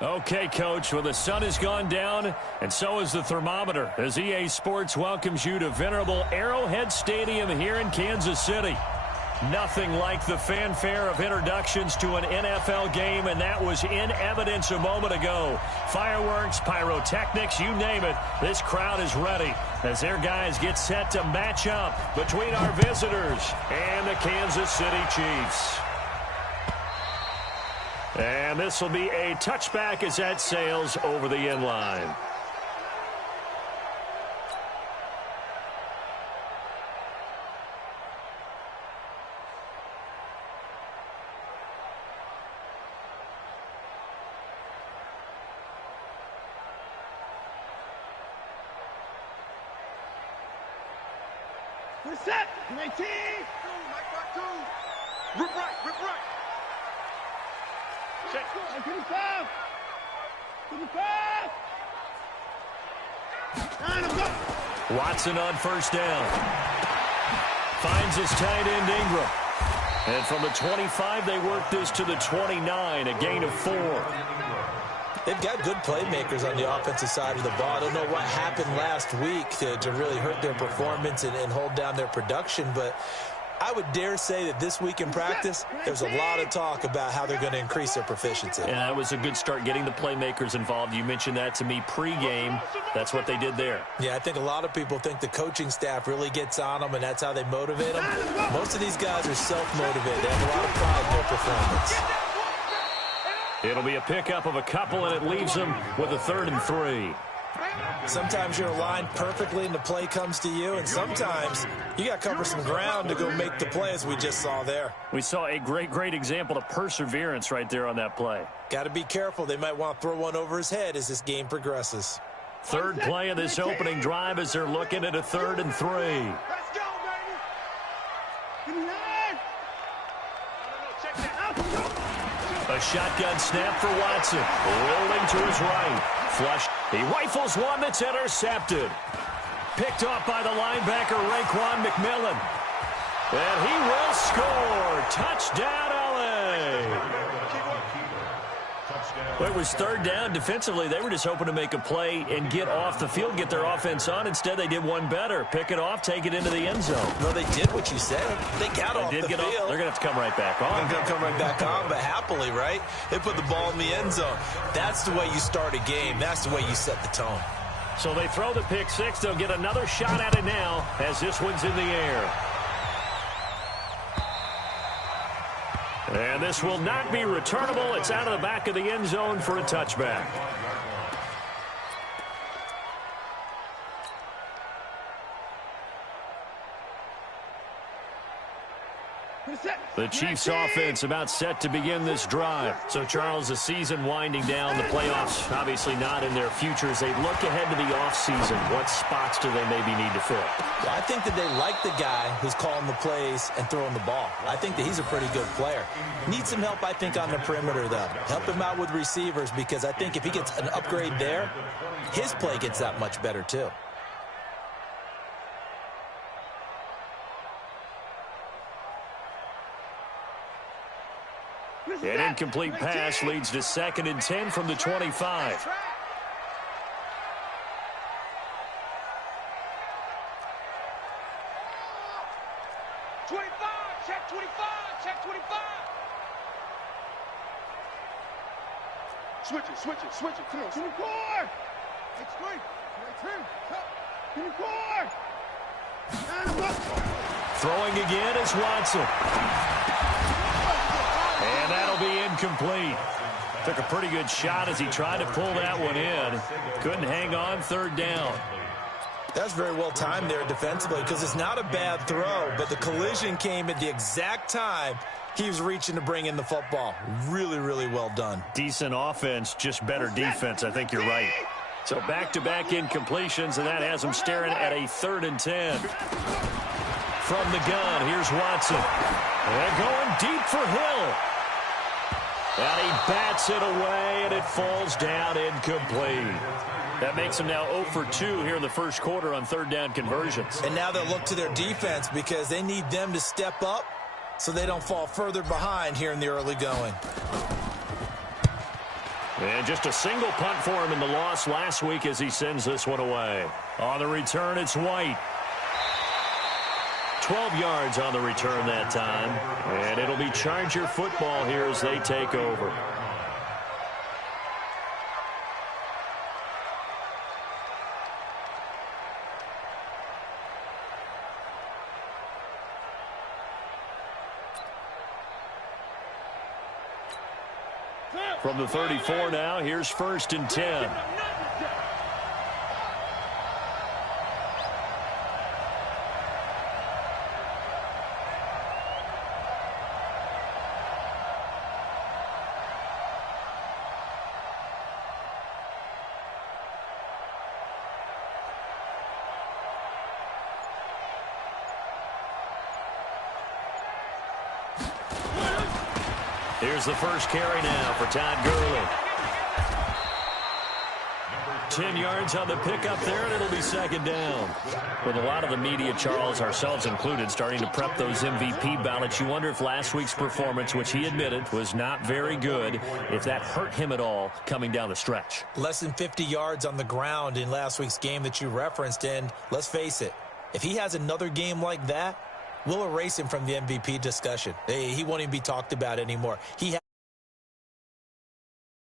Okay, Coach, well, the sun has gone down, and so has the thermometer, as EA Sports welcomes you to venerable Arrowhead Stadium here in Kansas City. Nothing like the fanfare of introductions to an NFL game, and that was in evidence a moment ago. Fireworks, pyrotechnics, you name it, this crowd is ready as their guys get set to match up between our visitors and the Kansas City Chiefs. And this will be a touchback as that sails over the end line. Set, 19. Rip right, rip right. Check. 55. 55. Watson on first down. Finds his tight end Ingram. And from the 25, they work this to the 29, a gain of 4. They've got good playmakers on the offensive side of the ball. I don't know what happened last week to really hurt their performance and hold down their production, but I would dare say that this week in practice, there's a lot of talk about how they're going to increase their proficiency. And that was a good start, getting the playmakers involved. You mentioned that to me pregame. That's what they did there. Yeah, I think a lot of people think the coaching staff really gets on them, and that's how they motivate them. Most of these guys are self-motivated. They have a lot of pride in their performance. It'll be a pickup of a couple, and it leaves them with a 3rd and 3. Sometimes you're aligned perfectly and the play comes to you, and sometimes you got to cover some ground to go make the play, as we just saw there. We saw a great example of perseverance right there on that play. Got to be careful. They might want to throw one over his head as this game progresses. Third play of this opening drive as they're looking at a 3rd and 3. Let's go, baby. A shotgun snap for Watson. Rolling to his right. Flush. He rifles one that's intercepted. Picked off by the linebacker, Raekwon McMillan. And he will score. Touchdown, LA. Well, it was 3rd down. Defensively, they were just hoping to make a play and get off the field, get their offense on. Instead, they did one better. Pick it off, take it into the end zone. No, they did what you said. They got off the field. They're going to have to come right back on. They're going to come right back on, but happily, right? They put the ball in the end zone. That's the way you start a game. That's the way you set the tone. So they throw the pick six. They'll get another shot at it now as this one's in the air. And this will not be returnable. It's out of the back of the end zone for a touchback. The Chiefs offense about set to begin this drive. So, Charles, the season winding down, the playoffs obviously not in their futures. They look ahead to the offseason. What spots do they maybe need to fill? Well, I think that they like the guy who's calling the plays and throwing the ball. I think that he's a pretty good player. Needs some help, I think, on the perimeter, though. Help him out with receivers, because I think if he gets an upgrade there, his play gets that much better, too. An incomplete pass leads to 2nd and 10 from the 25. Check 25. Switch it. Come on, 24. Explain. 24. Throwing again is Watson. And that'll be incomplete. Took a pretty good shot as he tried to pull that one in. Couldn't hang on, 3rd down. That's very well timed there defensively, because it's not a bad throw, but the collision came at the exact time he was reaching to bring in the football. Really well done. Decent offense, just better defense. I think you're right. So back-to-back incompletions, and that has him staring at a 3rd and 10. From the gun, here's Watson. And going deep for Hill. And he bats it away, and it falls down incomplete. That makes him now 0 for 2 here in the first quarter on 3rd down conversions. And now they'll look to their defense, because they need them to step up so they don't fall further behind here in the early going. And just a single punt for him in the loss last week as he sends this one away. On the return, it's White. 12 yards on the return that time. And it'll be Charger football here as they take over. From the 34 now, here's 1st and 10. Here's the first carry now for Todd Gurley. 10 yards on the pickup there, and it'll be 2nd down. With a lot of the media, Charles, ourselves included, starting to prep those MVP ballots, you wonder if last week's performance, which he admitted was not very good, if that hurt him at all coming down the stretch. Less than 50 yards on the ground in last week's game that you referenced, and let's face it, if he has another game like that, we'll erase him from the MVP discussion. He won't even be talked about anymore.